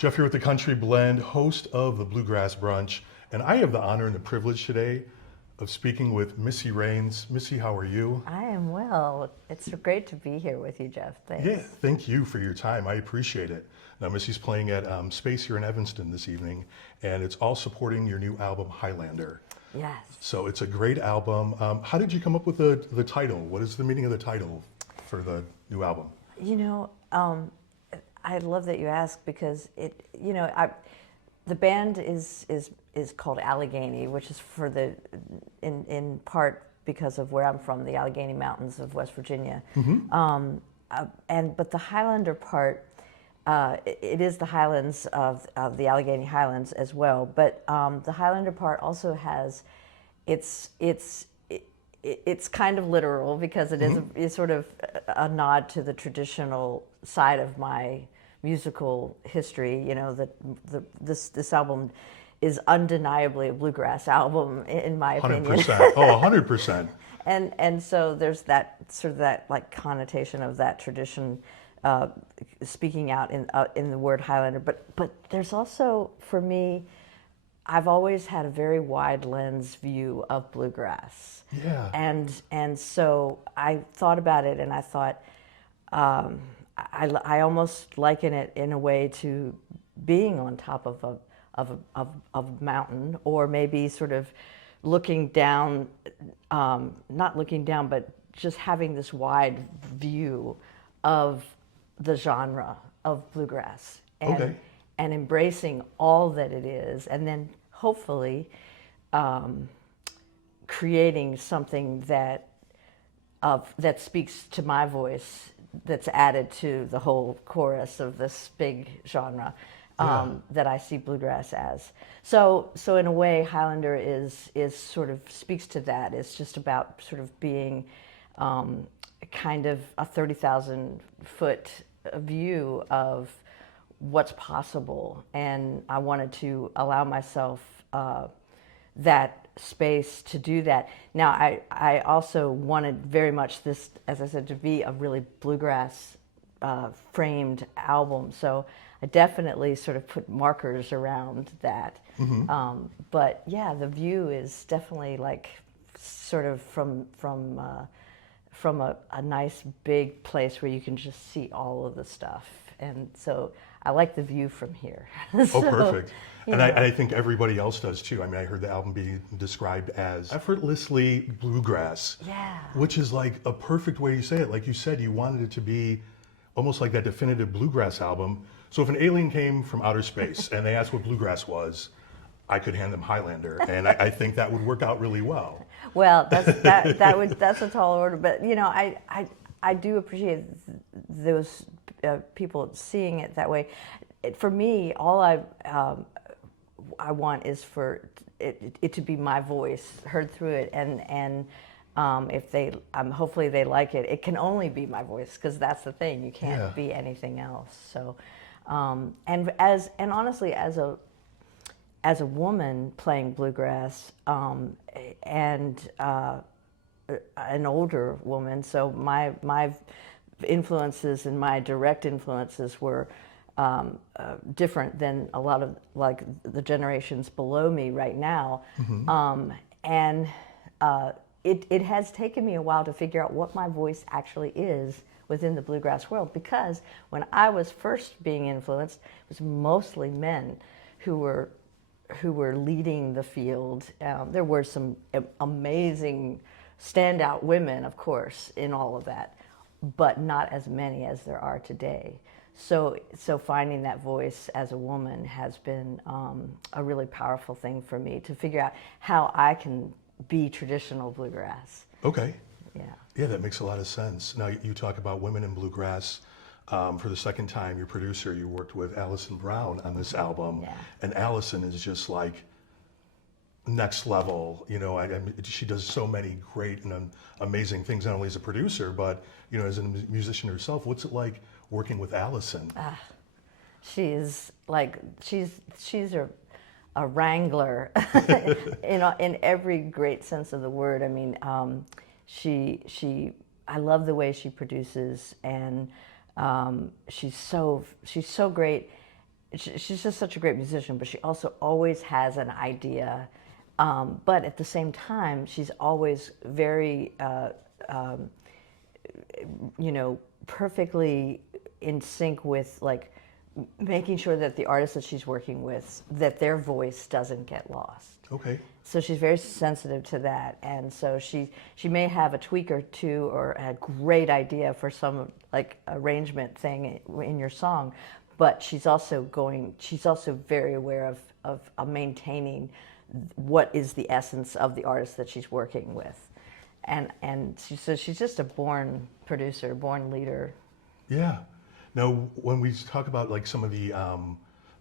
Jeff here with the Country Blend, host of the Bluegrass Brunch, and I have the honor and the privilege today of speaking with Missy Raines. Missy, how are you? I am well. It's great to be here with you, Jeff. Thanks. Yeah, thank you for your time. I appreciate it. Now, Missy's playing at Space here in Evanston this evening, and it's all supporting your new album, Highlander. Yes. So it's a great album. How did you come up with the title? What is the meaning of the title for the new album? You know, I love that you asked because the band is called Allegheny, which is in part because of where I'm from, the Allegheny Mountains of West Virginia. But the Highlander part, it is the Highlands of the Allegheny Highlands as well. But the Highlander part also has, it's kind of literal because it is it's sort of a nod to the traditional side of my musical history. You know, this album is undeniably a bluegrass album in my opinion. 100%. Oh, 100%. And so there's that sort of that like connotation of that tradition speaking out in the word Highlander. But there's also, for me, I've always had a very wide lens view of bluegrass. Yeah. And so I thought about it, and I thought I almost liken it in a way to being on top of a mountain, or maybe sort of looking down, not looking down, but just having this wide view of the genre of bluegrass, and embracing all that it is, and then hopefully creating something that speaks to my voice, that's added to the whole chorus of this big genre that I see bluegrass as. So in a way, Highlander is sort of speaks to that. It's just about sort of being kind of a 30,000-foot view of what's possible, and I wanted to allow myself that space to do that. Now, I also wanted very much this, as I said, to be a really bluegrass framed album. So I definitely sort of put markers around that. But yeah, the view is definitely like sort of from a nice big place where you can just see all of the stuff. And so I like the view from here. Oh, perfect. And I think everybody else does too. I mean, I heard the album be described as effortlessly bluegrass. Yeah. Which is like a perfect way to say it. Like you said, you wanted it to be almost like that definitive bluegrass album. So if an alien came from outer space and they asked what bluegrass was, I could hand them Highlander, and I think that would work out really well. Well, that's a tall order, but you know, I do appreciate those people seeing it that way. For me, all I want is for it to be my voice heard through it, and if they hopefully they like it. It can only be my voice, because that's the thing. You can't be anything else. So, and honestly, as a woman playing bluegrass, and an older woman, so my influences and my direct influences were different than a lot of like the generations below me right now. And it has taken me a while to figure out what my voice actually is within the bluegrass world, because when I was first being influenced, it was mostly men who were leading the field. There were some amazing standout women, of course, in all of that, but not as many as there are today. So finding that voice as a woman has been a really powerful thing for me to figure out how I can be traditional bluegrass. Okay. Yeah. Yeah, that makes a lot of sense. Now, you talk about women in bluegrass. For the second time, your producer, you worked with Allison Brown on this album. Yeah. And Allison is just like next level. You know, she does so many great and amazing things, not only as a producer, but, you know, as a musician herself. What's it like working with Allison? She's a wrangler, in every great sense of the word. I mean, I love the way she produces, and she's so great she's just such a great musician, but she also always has an idea. But at the same time, she's always very, perfectly in sync with like making sure that the artists that she's working with, that their voice doesn't get lost. Okay. So she's very sensitive to that, and so she may have a tweak or two or a great idea for some like arrangement thing in your song, but she's also very aware of maintaining what is the essence of the artist that she's working with, and so she's just a born producer, born leader. Yeah. Now, when we talk about like some of the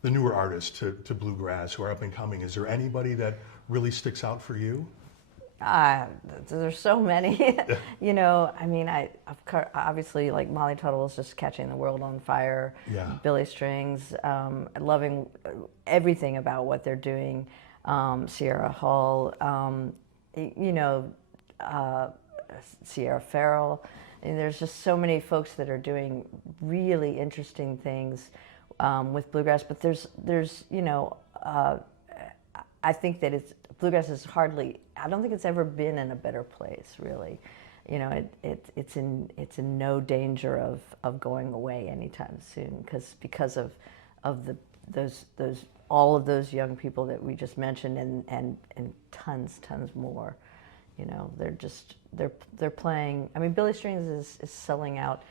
newer artists to bluegrass who are up and coming, is there anybody that really sticks out for you? There's so many. I mean, obviously like Molly Tuttle is just catching the world on fire. Yeah. Billy Strings, loving everything about what they're doing. Sierra Hull, Sierra Farrell. And there's just so many folks that are doing really interesting things with bluegrass. But I think that bluegrass is hardly. I don't think it's ever been in a better place, really. It's in no danger of going away anytime soon because of those all of those young people that we just mentioned and tons more. They're playing. I mean, Billy Strings is selling out,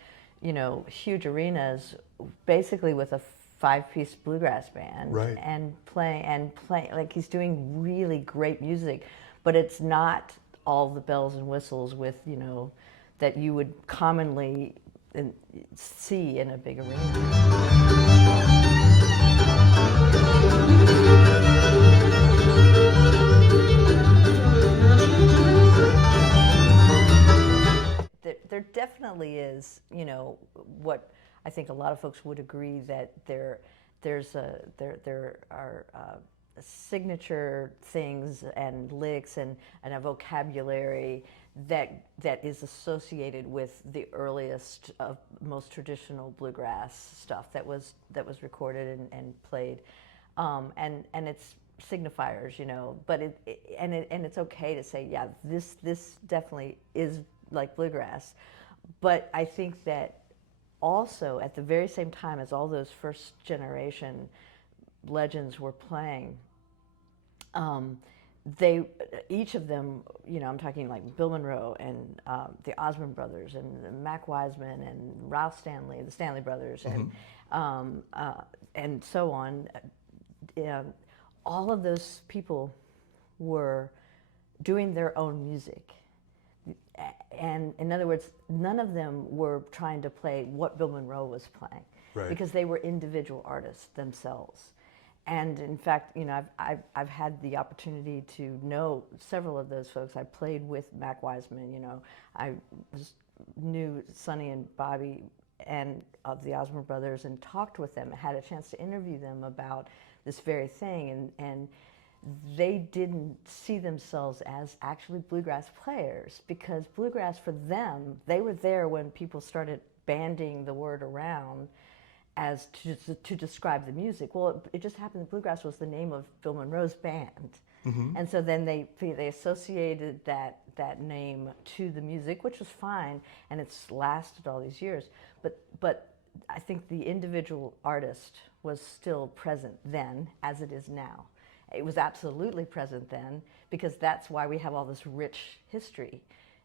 huge arenas, basically with a 5-piece bluegrass band, right. and playing like he's doing really great music, but it's not all the bells and whistles with that you would commonly see in a big arena. There definitely is, what I think a lot of folks would agree that there are signature things and licks and a vocabulary that is associated with the earliest of most traditional bluegrass stuff that was recorded and played, and it's signifiers, but it's okay to say, yeah, this definitely is like bluegrass. But I think that also at the very same time as all those first generation legends were playing, each of them, I'm talking like Bill Monroe and the Osmond brothers and Mac Wiseman and Ralph Stanley, the Stanley brothers, and so on. All of those people were doing their own music. And in other words, none of them were trying to play what Bill Monroe was playing, right. Because they were individual artists themselves. And in fact, I've had the opportunity to know several of those folks. I played with Mac Wiseman. I knew Sonny and Bobby and of the Osmond brothers and talked with them. I had a chance to interview them about this very thing, and they didn't see themselves as actually bluegrass players, because bluegrass for them, they were there when people started banding the word around as to describe the music. Well, it just happened that bluegrass was the name of Bill Monroe's band. Mm-hmm. And so then they associated that name to the music, which was fine, and it's lasted all these years. But I think the individual artist was still present then as it is now. It was absolutely present then, because that's why we have all this rich history,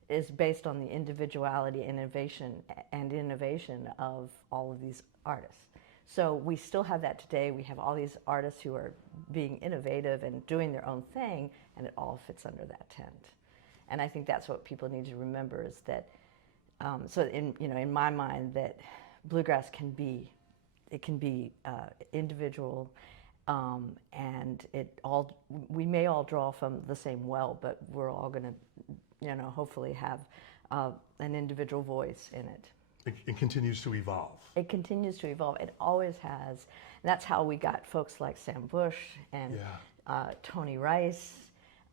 is based on the individuality, innovation of all of these artists. So we still have that today. We have all these artists who are being innovative and doing their own thing, and it all fits under that tent. And I think that's what people need to remember, is that, in my mind, that bluegrass can be individual. And we may all draw from the same well, but we're all going to, hopefully have an individual voice in it. It continues to evolve. It continues to evolve. It always has. And that's how we got folks like Sam Bush and Tony Rice,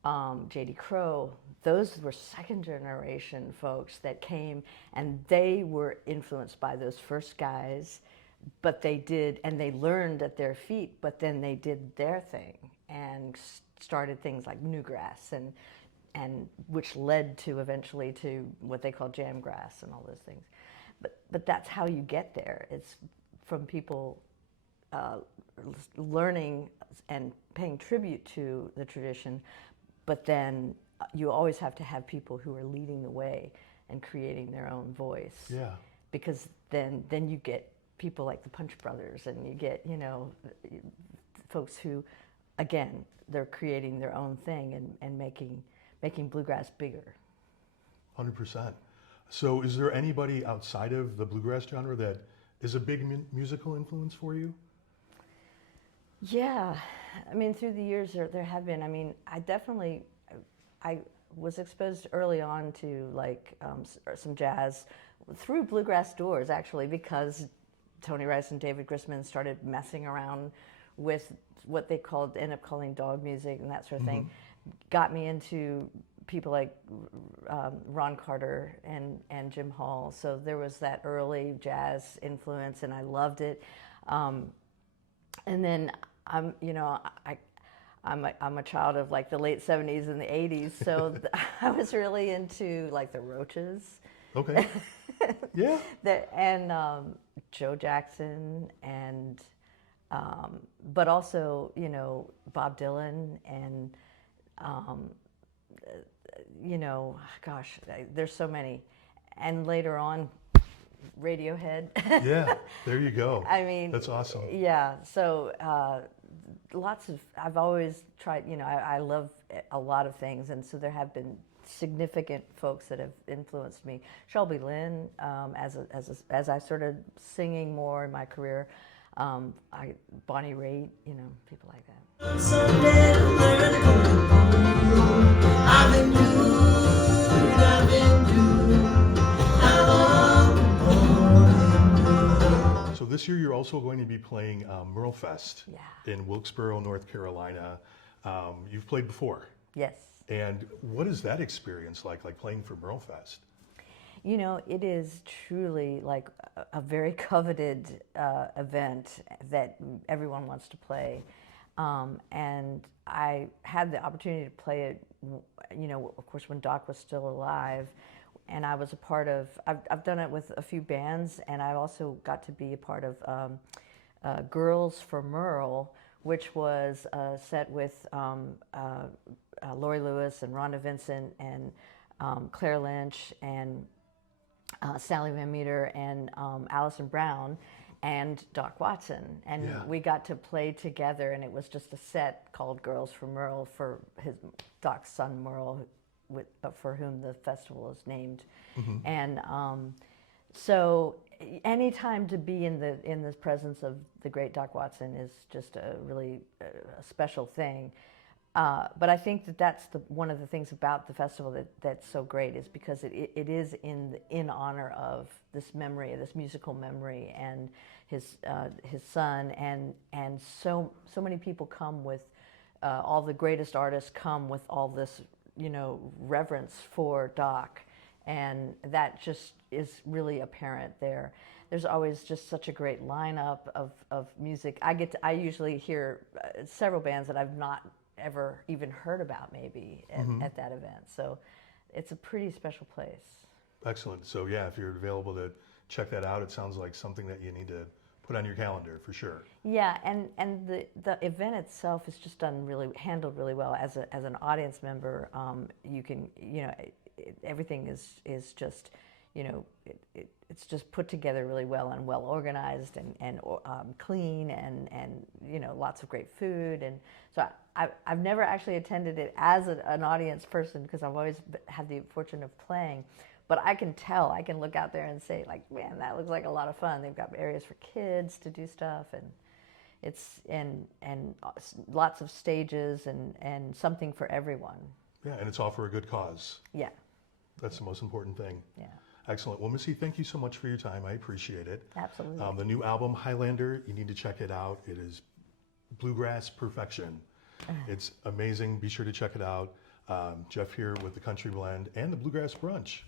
J.D. Crowe. Those were second generation folks that came, and they were influenced by those first guys but they did, and they learned at their feet, but then they did their thing and started things like Newgrass and which led to eventually to what they call jamgrass and all those things. But that's how you get there. It's from people learning and paying tribute to the tradition, but then you always have to have people who are leading the way and creating their own voice. Yeah. Because then you get people like the Punch Brothers, and you get, folks who, again, they're creating their own thing and making bluegrass bigger. 100%. So is there anybody outside of the bluegrass genre that is a big musical influence for you? Yeah, I mean, through the years there have been. I mean, I was exposed early on to like some jazz through bluegrass doors, actually, because Tony Rice and David Grisman started messing around with what they ended up calling dog music and that sort of thing. Got me into people like Ron Carter and Jim Hall. So there was that early jazz influence, and I loved it. And then I'm a child of like the late 70s and the 80s, so I was really into like the Roaches. Okay. Yeah. And Joe Jackson, and but also Bob Dylan, and gosh, there's so many. And later on, Radiohead. Yeah, there you go. I mean, that's awesome. Yeah, so I've always tried, I love a lot of things, and so there have been significant folks that have influenced me. Shelby Lynn, as I started singing more in my career, Bonnie Raitt, people like that. Someday to learn I've been doomed, I've been doomed, how long? So this year you're also going to be playing Merle Fest Yeah. in Wilkesboro, North Carolina. You've played before. Yes. And what is that experience like playing for Merle Fest? It is truly like a very coveted event that everyone wants to play. And I had the opportunity to play it, of course, when Doc was still alive. And I was a part of, I've done it with a few bands, and I also got to be a part of Girls for Merle, which was set with Lori Lewis and Rhonda Vincent and Claire Lynch and Sally Van Meter and Allison Brown and Doc Watson. And Yeah. we got to play together, and it was just a set called Girls for Merle for Doc's son Merle, for whom the festival is named. And so anytime to be in the presence of the great Doc Watson is just a really a special thing. But I think that's one of the things about the festival that's so great, is because it is in honor of this memory, this musical memory, and his son, and so many people come with all the greatest artists come with all this reverence for Doc, and that just is really apparent there. There's always just such a great lineup of music. I usually hear several bands that I've not ever even heard about maybe at that event. So it's a pretty special place. Excellent. So yeah, if you're available to check that out, it sounds like something that you need to put on your calendar for sure. Yeah, and the event itself is just handled really well. As an audience member, you can everything is just it's just put together really well and well organized and clean and lots of great food. And so I've never actually attended it as an audience person, because I've always had the fortune of playing. But I can tell, I can look out there and say, like, man, that looks like a lot of fun. They've got areas for kids to do stuff, and it's and lots of stages and something for everyone. Yeah, and it's all for a good cause. Yeah. That's the most important thing. Yeah. Excellent. Well, Missy, thank you so much for your time. I appreciate it. Absolutely. The new album, Highlander, you need to check it out. It is bluegrass perfection. It's amazing. Be sure to check it out. Jeff here with the Country Blend and the Bluegrass Brunch.